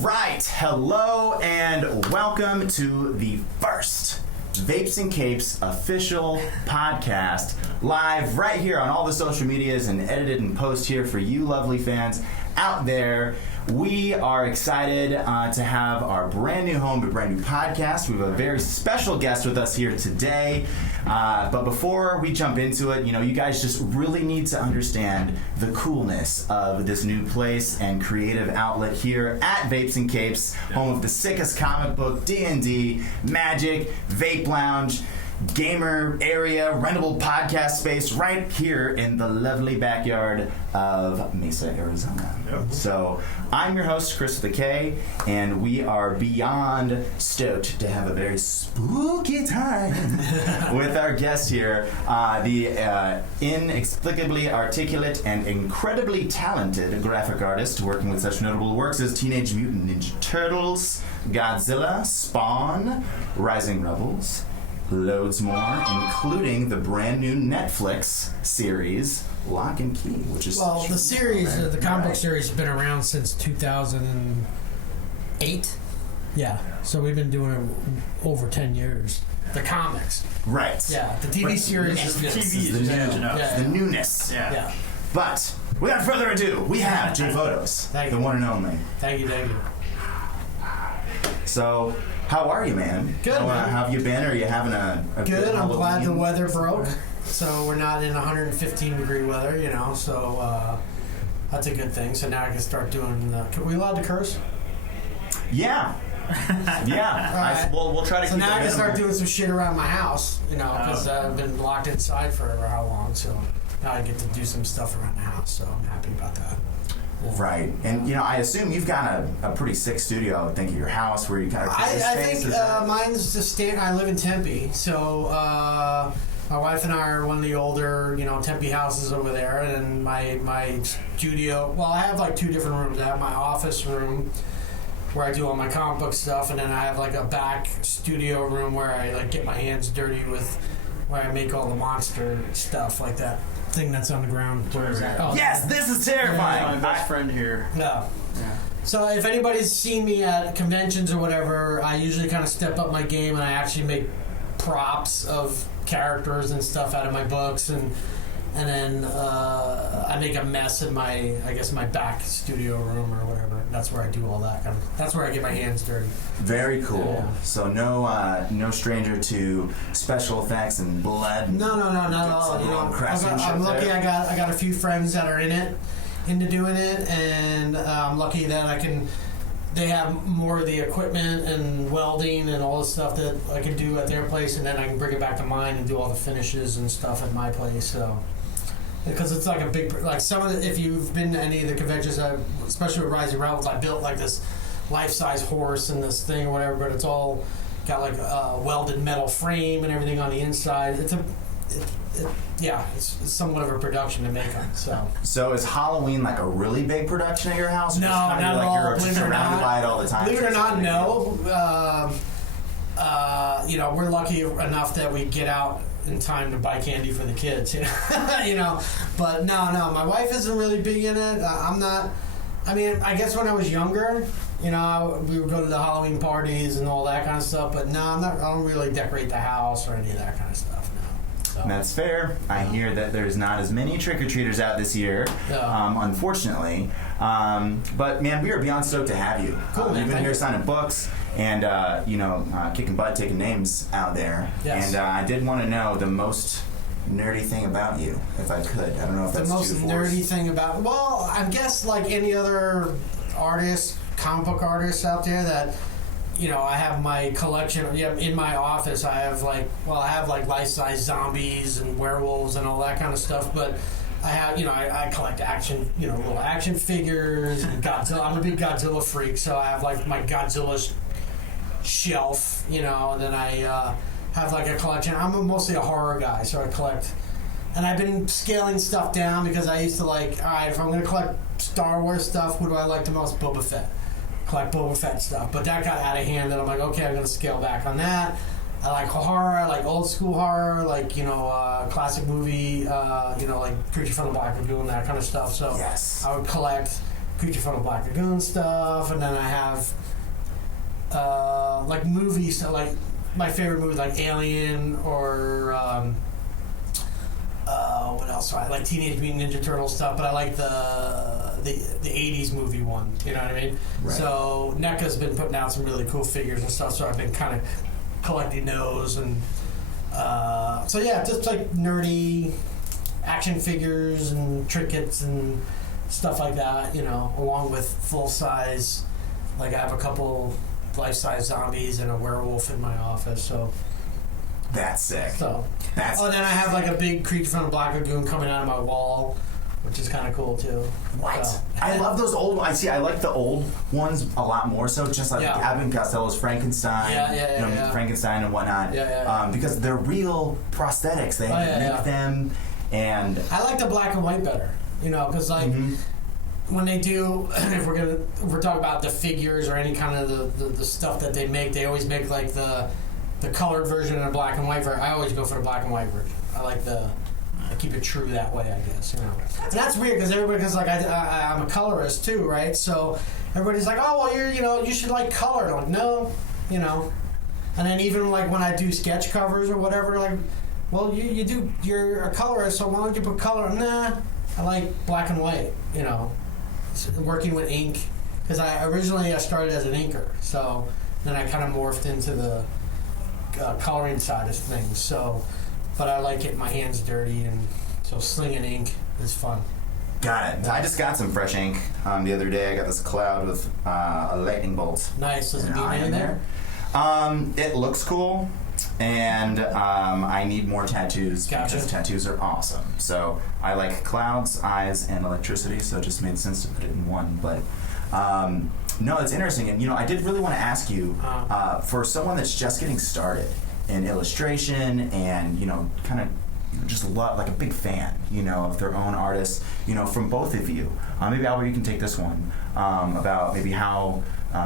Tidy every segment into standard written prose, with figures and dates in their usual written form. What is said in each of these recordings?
right, hello and welcome to the first Vapes and Capes official podcast, live right here on all the social medias and edited and post here for you lovely fans out there. We are excited to have our brand new home, but brand new podcast. We have a very special guest with us here today. But before we jump into it, you guys just really need to understand the coolness of this new place and creative outlet here at Vapes and Capes, home of the sickest comic book, D&D, magic, vape lounge, gamer area, rentable podcast space right here in the lovely backyard of Mesa, Arizona. Yep. So I'm your host, Kris with a K, and we are beyond stoked to have a very spooky time with our guest here, the inexplicably articulate and incredibly talented graphic artist working with such notable works as Teenage Mutant Ninja Turtles, Godzilla, Spawn, Rising Rebels, loads more, including the brand new Netflix series Locke and Key, which is the series, the comic book series, has been around since 2008. Yeah, so we've been doing it over 10 years. The comics, right? Yeah, the TV series is the newness. Yeah. But without further ado, we have Fotos, the one and only. Thank you. So, how are you, man? Good, man. How have you been? Are you having a good? I'm glad the weather broke, so we're not in 115-degree weather, so that's a good thing. So now I can start doing the... Are we allowed to curse? Yeah. Yeah. Right. We'll try to keep it now I can minimal. start doing some shit around my house, because I've been locked inside for how long, so now I get to do some stuff around the house, so I'm happy about that. Right, and I assume you've got a pretty sick studio. I would think of your house where you kind of. I think mine's just I live in Tempe, so my wife and I are one of the older Tempe houses over there, and my studio. Well, I have like two different rooms. I have my office room where I do all my comic book stuff, and then I have like a back studio room where I like get my hands dirty with where I make all the monster stuff like that. Thing that's on the ground. Where is that? Oh, yes, this is terrifying. My best friend here. Yeah. So if anybody's seen me at conventions or whatever, I usually kind of step up my game and I actually make props of characters and stuff out of my books, and then I make a mess in my back studio room or whatever. That's where I do all that that's where I get my hands dirty. Very cool. Yeah. So no stranger to special effects and blood. No, not at all. I'm lucky. I got a few friends that are into doing it, and I'm lucky that they have more of the equipment and welding and all the stuff that I can do at their place, and then I can bring it back to mine and do all the finishes and stuff at my place. So. Because it's like a big, if you've been to any of the conventions, especially with Rising Rebels, I built like this life-size horse and this thing or whatever, but it's all got like a welded metal frame and everything on the inside. It's somewhat of a production to make them. So is Halloween like a really big production at your house? No, not at all. You're just surrounded by it all the time. Believe it or not, no. We're lucky enough that we get out in time to buy candy for the kids, But no, my wife isn't really big in it. I'm not. I mean, I guess when I was younger, we would go to the Halloween parties and all that kind of stuff. But no, I don't really decorate the house or any of that kind of stuff. No. So. That's fair. I hear that there's not as many trick-or-treaters out this year, unfortunately. But man, we are beyond stoked to have you. Cool, man. You've been here signing books and kicking butt, taking names out there. Yes. And I did want to know the most nerdy thing about you, if I could. I don't know if that's the most nerdy thing about. Well, I guess like any other artist, comic book artists out there that. I have my collection. In my office, I have life-size zombies and werewolves and all that kind of stuff. But I have, I collect action, little action figures. And Godzilla. I'm a big Godzilla freak, so I have like my Godzilla shelf, and then I have like a collection. I'm mostly a horror guy, so I collect. And I've been scaling stuff down because I used to all right, if I'm going to collect Star Wars stuff, what do I like the most? Boba Fett. Collect Boba Fett stuff, but that got out of hand, and I'm like, okay, I'm gonna scale back on that. I like horror, I like old school horror, classic movie, like Creature from the Black Lagoon, that kind of stuff. So yes. I would collect Creature from the Black Lagoon stuff, and then I have like movies, so like my favorite movies like Alien or what else? I like Teenage Mutant Ninja Turtle stuff, but I like the 80s movie one. You know what I mean? Right. So NECA's been putting out some really cool figures and stuff, so I've been kind of collecting those, and so yeah, just like nerdy action figures and trinkets and stuff like that, you know, along with full size. Like I have a couple life-size zombies and a werewolf in my office, so That's sick. so. That's Oh, then I have like a big Creature from the Black Lagoon coming out of my wall, which is kind of cool too. what? So, I love those old. I like the old ones a lot more. So just like Yeah. Abbott Costello's Frankenstein, Yeah. Frankenstein and whatnot. Yeah. Because they're real prosthetics. They make them, and I like the black and white better, you know, because like when they do, if we're talking about the figures or any kind of the stuff that they make, they always make like the colored version and a black and white version. I always go for the black and white version. I keep it true that way, I guess, you know. And that's weird because like I'm a colorist too, right? So everybody's like, oh well, you should like color. I'm like, no, you know. And then even like when I do sketch covers or whatever, like, well, you're a colorist, so why don't you put color? Nah, I like black and white, you know. Working with ink, because originally I started as an inker, so then I kind of morphed into the coloring side of things. So, but I like getting my hands dirty, and so slinging ink is fun. got it. I just got some fresh ink the other day. I got this cloud with a lightning bolt. Nice. Does it and mean an eye in anything? there. It looks cool, and I need more tattoos because tattoos are awesome. So I like clouds, eyes, and electricity, so it just made sense to put it in one. But no, it's interesting, and I did really want to ask you for someone that's just getting started in illustration and kind of just love, like a big fan, of their own artists, from both of you. Maybe Albert, you can take this one about maybe how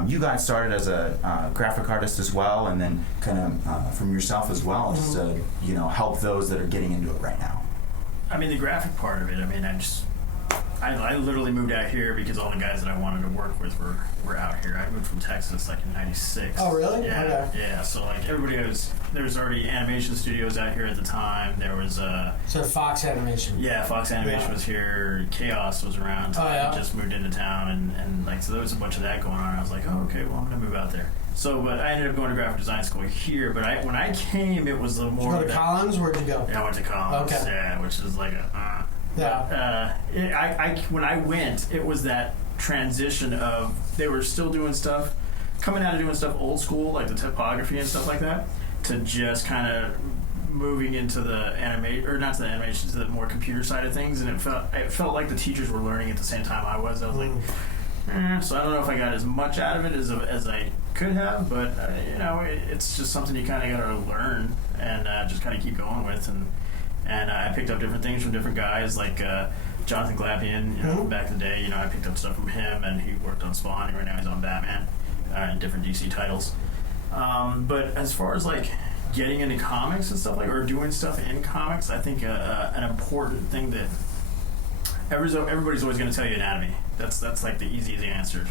you got started as a graphic artist as well, and then kind of from yourself as well, just to help those that are getting into it right now. I mean, the graphic part of it. I mean, I literally moved out here because all the guys that I wanted to work with were out here. I moved from Texas like in '96. Oh, really? Yeah, Okay. yeah. So like there was already animation studios out here at the time. There was So Fox Animation. yeah, Fox Animation was here. Chaos was around. Oh, yeah. I just moved into town, and like so there was a bunch of that going on. I was like, oh, okay, well I'm gonna move out there. So, but I ended up going to graphic design school here. But when I came, it was a Did more. you go to Collins? Where'd you go? Yeah, I went to college. Okay. Yeah, which is like a. Yeah. When I went, it was that transition of they were still doing stuff, coming out of doing stuff old school, like the typography and stuff like that, to just kind of moving into the not to the animation, to the more computer side of things, and it felt like the teachers were learning at the same time I was. I was like, so I don't know if I got as much out of it as I could have, but it's just something you kind of got to learn and just kind of keep going with, and I picked up different things from different guys like Jonathan Glapian, back in the day. I picked up stuff from him, and he worked on Spawn, and right now he's on Batman and different DC titles. But as far as like getting into comics and stuff or doing stuff in comics, I think an important thing that everybody's always going to tell you anatomy. That's like the easy answer.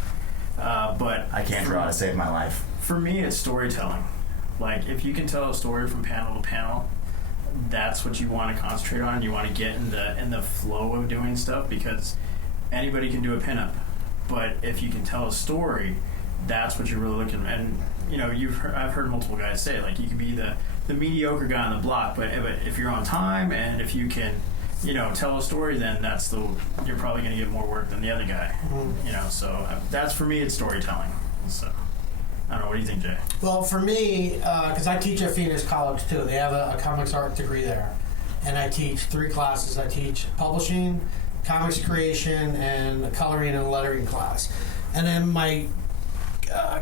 But I can't draw to save my life. For me, it's storytelling. Like if you can tell a story from panel to panel, that's what you want to concentrate on. You want to get in the flow of doing stuff, because anybody can do a pinup, but if you can tell a story, that's what you're really looking at. And I've heard multiple guys say, like, you can be the mediocre guy on the block, but if you're on time and if you can tell a story, then you're probably going to get more work than the other guy. So that's, for me, it's storytelling. So I don't know. What do you think, Jay? Well, for me, because I teach at Phoenix College too, they have a comics art degree there, and I teach 3 classes. I teach publishing, comics creation, and a coloring and lettering class. And then my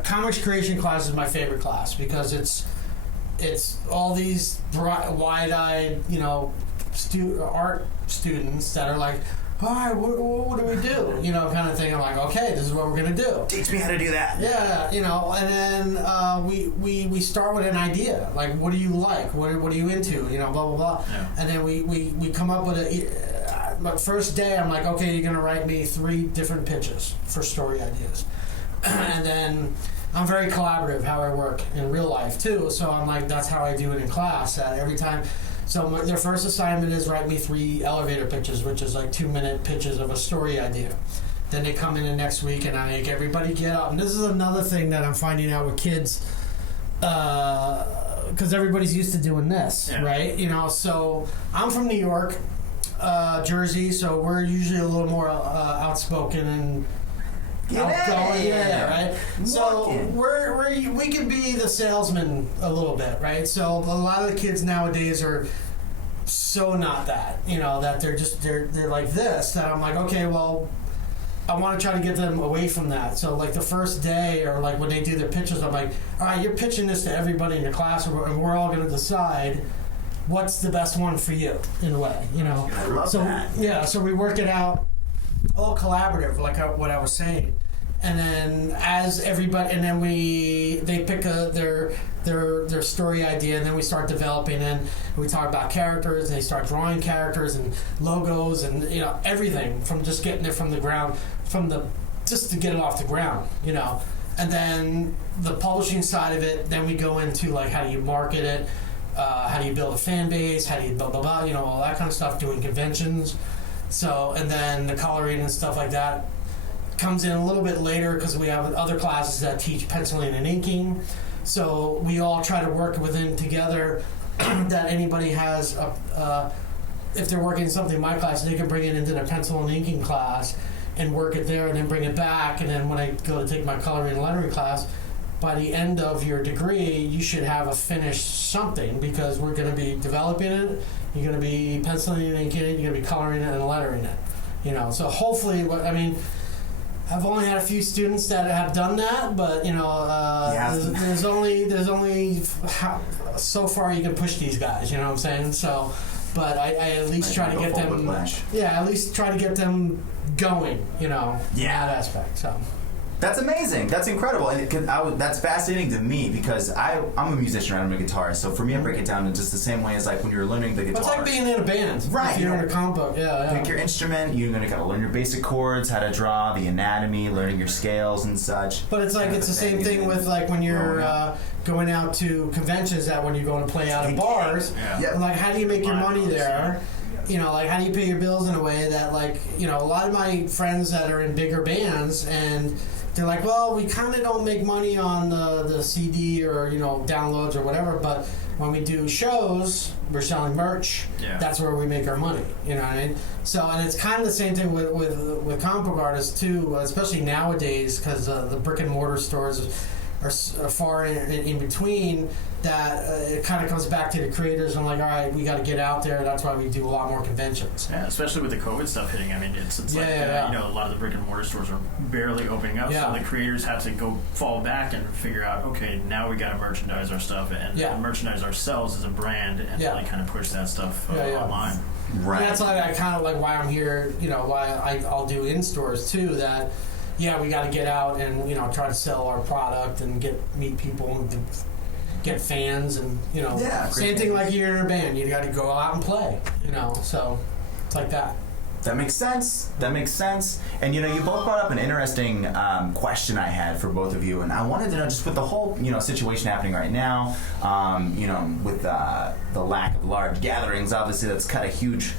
comics creation class is my favorite class because it's all these wide-eyed, art students that are like, all right, what do we do? Kind of thing. I'm like, okay, this is what we're going to do. Teach me how to do that. Yeah, and then we start with an idea. Like, what do you like? What are you into? Blah, blah, blah. Yeah. And then we come up with but first day, I'm like, okay, you're gonna write me 3 different pitches for story ideas, and then I'm very collaborative how I work in real life too. So I'm like, that's how I do it in class. That every time. So their first assignment is write me 3 elevator pitches, which is like 2-minute pitches of a story idea. Then they come in the next week, and I make everybody get up. And this is another thing that I'm finding out with kids, because everybody's used to doing this, right? You know, so I'm from New York, Jersey, so we're usually a little more outspoken and outgoing, right? So we can be the salesman a little bit, right? So a lot of the kids nowadays are so not that, you know, that they're like this. That I'm like, okay, well, I want to try to get them away from that. So like the first day, or like when they do their pitches, I'm like, all right, you're pitching this to everybody in your class, and we're all going to decide what's the best one for you, in a way, you know. I love that. Yeah, so we work it out, all collaborative, like what I was saying. And then as everybody, and then they pick their story idea, and then we start developing, and we talk about characters, and they start drawing characters and logos, and you know, everything from just getting it from the ground, just to get it off the ground, you know. And then the publishing side of it, then we go into like, how do you market it, how do you build a fan base, how do you blah blah blah, you know, all that kind of stuff, doing conventions. So, and then the coloring and stuff like that comes in a little bit later, because we have other classes that teach penciling and inking. So we all try to work within together that anybody has if they're working something in my class, they can bring it into their pencil and inking class and work it there, and then bring it back. And then when I go to take my coloring and lettering class, by the end of your degree, you should have a finished something, because we're going to be developing it, you're going to be penciling and inking it, you're going to be coloring it and lettering it, you know. So hopefully, I've only had a few students that have done that, but you know, there's only so far you can push these guys. You know what I'm saying? So, but I at least try to get them. At least try to get them going. You know, in that aspect. So. That's amazing. That's incredible, and that's fascinating to me, because I'm a musician and I'm a guitarist. So for me, I break it down in just the same way as like when you're learning the guitar. It's like being in a band, right? If you're in a comic book, Pick your instrument. You're gonna gotta learn your basic chords, how to draw, the anatomy, learning your scales and such. But it's like it's the same thing with like when you're going out to conventions. That when you're going to play out of bars, like how do you make your money there? You know, like how do you pay your bills in a way that, like, you know, a lot of my friends that are in bigger bands, and they're like, well, we kind of don't make money on the CD or, you know, downloads or whatever, but when we do shows, we're selling merch. That's where we make our money. You know what I mean? So, and it's kind of the same thing with comic book artists too, especially nowadays, because the brick and mortar stores are far in between. That it kind of comes back to the creators. I'm like, all right, we got to get out there. That's why we do a lot more conventions. Yeah, especially with the COVID stuff hitting. I mean, it's like you know, a lot of the brick and mortar stores are barely opening up, so the creators have to go fall back and figure out, okay, now we got to merchandise our stuff and merchandise ourselves as a brand, and really kind of push that stuff online. Right. And that's like I kind of like why I'm here. You know, why I'll do in stores too. That we got to get out and, you know, try to sell our product and meet people and get fans, and you know, same thing like you're in a band. You got to go out and play, you know. So it's like that. That makes sense. And you know, you both brought up an interesting question I had for both of you, and I wanted to know, just with the whole, you know, situation happening right now, you know, with the lack of large gatherings, obviously that's cut a huge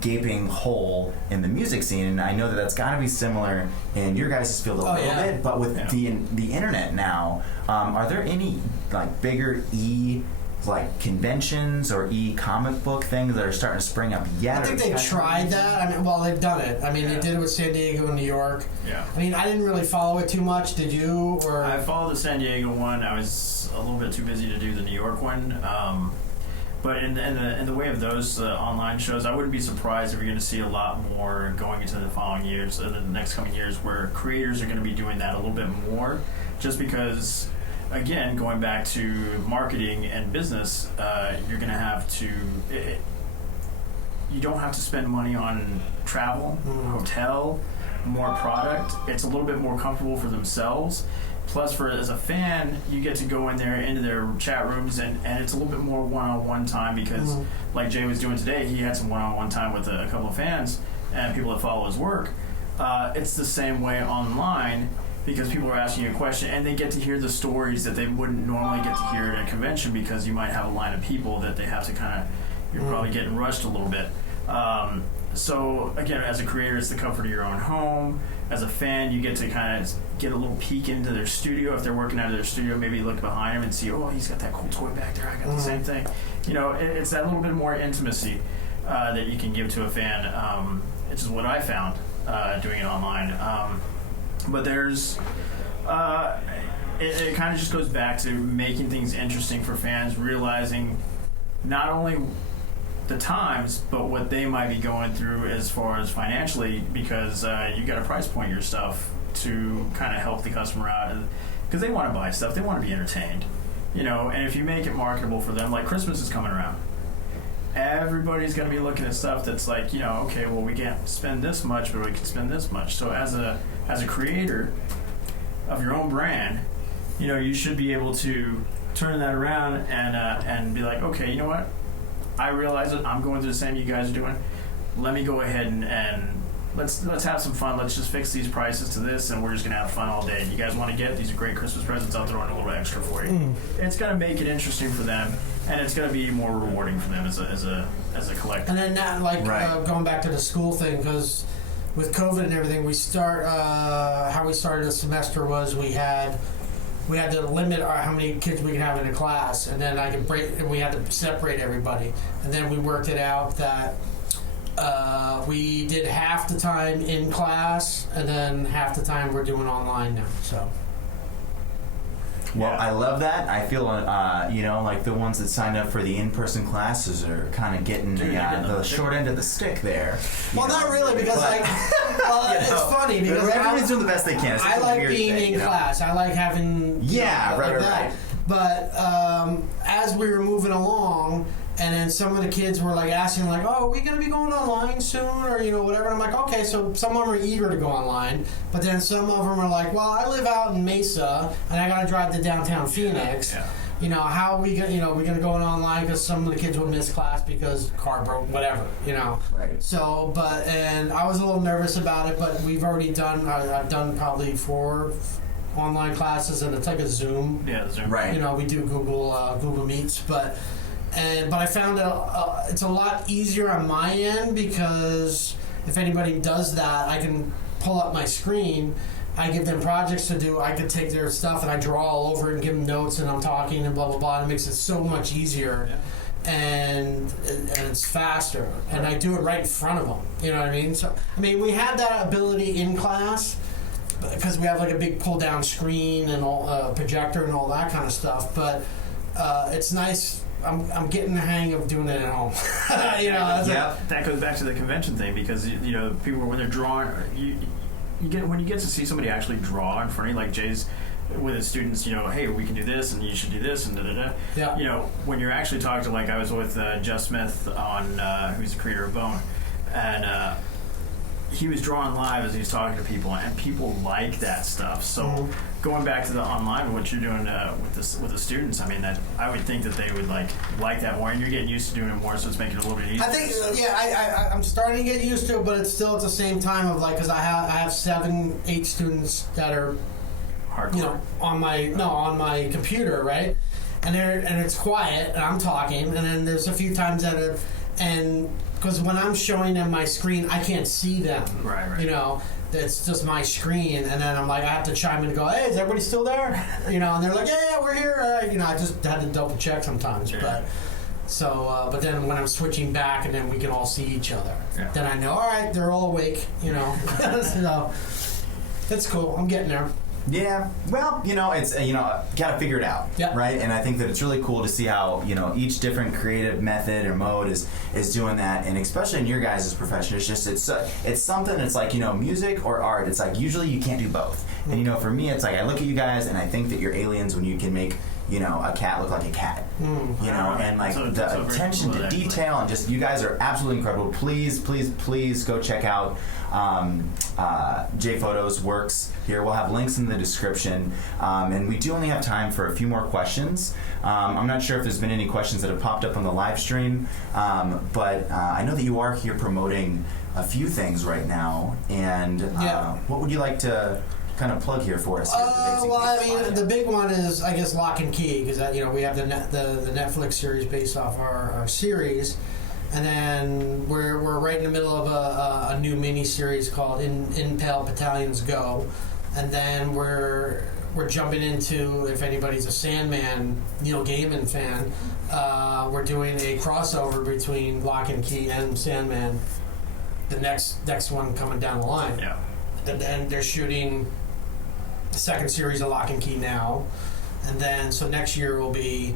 gaping hole in the music scene, and I know that that's got to be similar in your guys' field a little bit. But with the internet now, are there any like bigger conventions or comic book things that are starting to spring up yet? I think they've tried that. I mean, well, they've done it. I mean, they did it with San Diego and New York. Yeah. I mean, I didn't really follow it too much. Did you? Or I followed the San Diego one. I was a little bit too busy to do the New York one. But in the way of those online shows, I wouldn't be surprised if you're going to see a lot more going into the following years, the next coming years, where creators are going to be doing that a little bit more, just because, again, going back to marketing and business, you're going to have to... you don't have to spend money on travel, hotel, more product. It's a little bit more comfortable for themselves. Plus, as a fan, you get to go in there into their chat rooms, and it's a little bit more one-on-one time because, like Jay was doing today, he had some one-on-one time with a couple of fans and people that follow his work. It's the same way online because people are asking you a question, and they get to hear the stories that they wouldn't normally get to hear at a convention because you might have a line of people that they have to kind of, you're probably getting rushed a little bit. So again, as a creator, it's the comfort of your own home. As a fan, you get to kind of get a little peek into their studio. If they're working out of their studio, maybe look behind them and see, oh, he's got that cool toy back there. I got the same thing. You know, it's that little bit more intimacy that you can give to a fan, which is what I found doing it online. But there's, it kind of just goes back to making things interesting for fans, realizing not only the times, but what they might be going through as far as financially, because you got to price point your stuff to kind of help the customer out, because they want to buy stuff, they want to be entertained, you know. And if you make it marketable for them, like Christmas is coming around, everybody's going to be looking at stuff that's like, you know, okay, well, we can't spend this much, but we can spend this much. So as a creator of your own brand, you know, you should be able to turn that around and be like, okay, you know what? I realize it. I'm going through the same you guys are doing. Let me go ahead and let's have some fun. Let's just fix these prices to this, and we're just gonna have fun all day. You guys want to get these are great Christmas presents? I'll throw in a little extra for you. It's gonna make it interesting for them, and it's gonna be more rewarding for them as a collector. And then that, like going back to the school thing, because with COVID and everything, we start how we started the semester was we had to limit how many kids we can have in a class, and then we had to separate everybody. And then we worked it out that we did half the time in class, and then half the time we're doing online now. So. Well, I love that. I feel, you know, like the ones that signed up for the in-person classes are kind of getting the short end of the stick there. Well, not really, because it's funny because everybody's doing the best they can. I like being in class. I like having right. But as we were moving along, and then some of the kids were like asking, like, "Oh, are we going to be going online soon?" or whatever. And I'm like, "Okay." So some of them are eager to go online, but then some of them are like, "Well, I live out in Mesa, and I got to drive to downtown Phoenix. Yeah. You know, how are we going? We're going to go online because some of the kids will miss class because car broke, whatever. Right. So, and I was a little nervous about it, but we've already done. I've done probably 4 online classes, and it's like a Zoom. Yeah, Zoom. Right. We do Google Meets, but I found that it's a lot easier on my end, because if anybody does that, I can pull up my screen. I give them projects to do. I could take their stuff and I draw all over it and give them notes, and I'm talking and blah blah blah. And it makes it so much easier, and it's faster. And I do it right in front of them. You know what I mean? So we had that ability in class, because we have like a big pull down screen and all projector and all that kind of stuff. But it's nice. I'm getting the hang of doing it at home. That goes back to the convention thing, because people, when they're drawing, when you get to see somebody actually draw in front of you, like Jay's with his students, hey, we can do this and you should do this and da da da. Yeah. When you're actually talking to, like, I was with Jeff Smith on who's the creator of Bone, and he was drawing live as he was talking to people, and people like that stuff. So going back to the online, what you're doing with the students, that I would think that they would like that more, and you're getting used to doing it more, so it's making it a little bit easier. I think, I'm starting to get used to it, but it's still at the same time of like, because I have 7, 8 students that are hardcore on my computer, right? And it's quiet, and I'm talking, and then there's a few times that because when I'm showing them my screen, I can't see them. Right. It's just my screen, and then I'm like, I have to chime in and go, "Hey, is everybody still there?" And they're like, "Yeah, we're here." I just had to double check sometimes, but then when I'm switching back, and then we can all see each other, then I know, all right, they're all awake. So it's cool. I'm getting there. Yeah, well, it's gotta figure it out, right? And I think that it's really cool to see how each different creative method or mode is doing that, and especially in your guys' profession, it's just it's something that's like music or art. It's like usually you can't do both, and for me, it's like I look at you guys and I think that you're aliens when you can make a cat look like a cat. And like So the attention to detail and just, you guys are absolutely incredible. Please go check out Fotos works here. We'll have links in the description, and we do only have time for a few more questions. I'm not sure if there's been any questions that have popped up on the live stream, but I know that you are here promoting a few things right now, and what would you like to kind of plug here for us? The big one is, I guess, Lock and Key, because we have the Netflix series based off our series, and then we're right in the middle of a new mini series called Impel Battalions Go, and then we're jumping into, if anybody's a Sandman Neil Gaiman fan, we're doing a crossover between Lock and Key and Sandman. The next one coming down the line. Yeah. And they're shooting the second series of Lock and Key now, and then so next year will be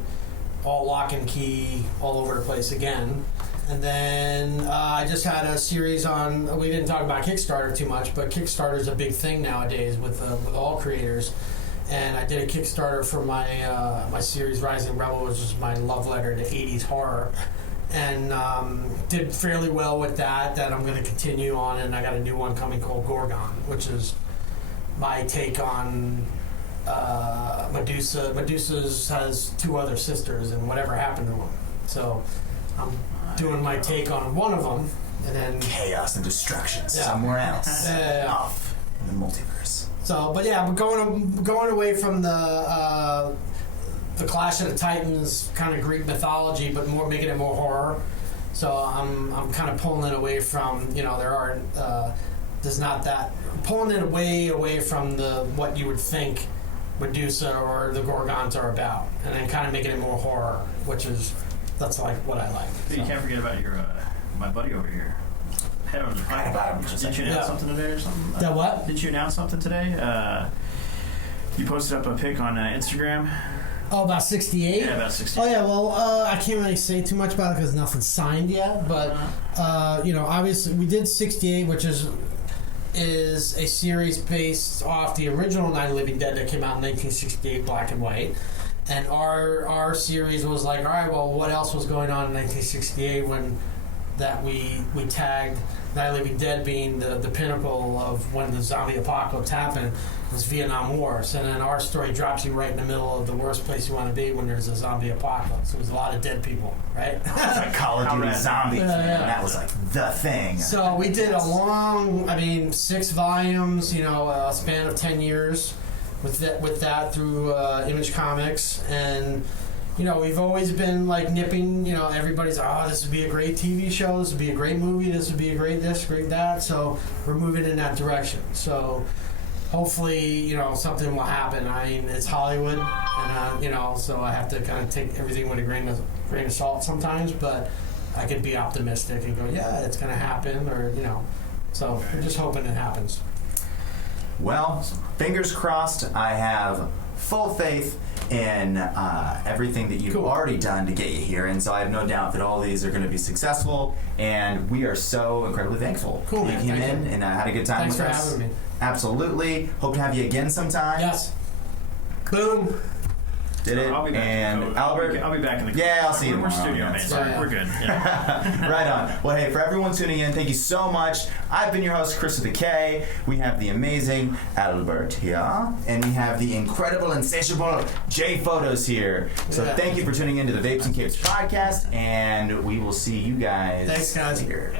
all Lock and Key all over the place again. And then I just had a series on. We didn't talk about Kickstarter too much, but Kickstarter is a big thing nowadays with all creators. And I did a Kickstarter for my series Rising Rebel, which is my love letter to 80s horror, and did fairly well with that I'm going to continue on. And I got a new one coming called Gorgon, which is my take on Medusa. Medusa's has two other sisters, and whatever happened to them. So I'm doing my take on one of them, and then chaos and destruction somewhere else, off in the multiverse. So, but yeah, we're going away from the Clash of the Titans kind of Greek mythology, but more making it more horror. So I'm kind of pulling it away from pulling it way away from what you would think Medusa or the Gorgons are about, and then kind of making it more horror, that's like what I like. You can't forget about your my buddy over here. Head over the pipe. Did you announce something today or something? That what? Did you announce something today? You posted up a pic on Instagram. Oh, about 68? Yeah, about 68. Oh, yeah, well, I can't really say too much about it because nothing's signed yet, but, obviously we did 68, which is a series based off the original Night of the Living Dead that came out in 1968, black and white. And our series was like, all right, well, what else was going on in 1968 when that we tagged Night of the Living Dead being the pinnacle of when the zombie apocalypse happened, was Vietnam War. So then our story drops you right in the middle of the worst place you want to be when there's a zombie apocalypse. There was a lot of dead people, right? It's like Call of Duty Zombies. That was like the thing. So we did a long, 6 volumes, a span of 10 years with that through Image Comics. And we've always been like nipping, everybody's like, this would be a great TV show, this would be a great movie, this would be a great this, great that. So we're moving in that direction. So hopefully, something will happen. I mean, it's Hollywood, and so I have to kind of take everything with a grain of salt sometimes, but I could be optimistic and go, yeah, it's going to happen, or, so we're just hoping it happens. Well, fingers crossed. I have full faith in everything that you've already done to get you here, and so I have no doubt that all these are going to be successful, and we are so incredibly thankful Cool, that you came in and had a good time Thanks with for us. having me. Absolutely. Hope to have you again sometime. Yes. Boom. Did it. I'll be back. And Albert? I'll be back in the Yeah, I'll see you We're tomorrow. studio mates. We're good. Yeah. Right on. Well, hey, for everyone tuning in, thank you so much. I've been your host, Kris with a K. We have the amazing Albert here, and we have the incredible, insatiable Fotos here. So thank you for tuning in to the Vapes and Capes podcast, and we will see you guys Thanks, guys. later.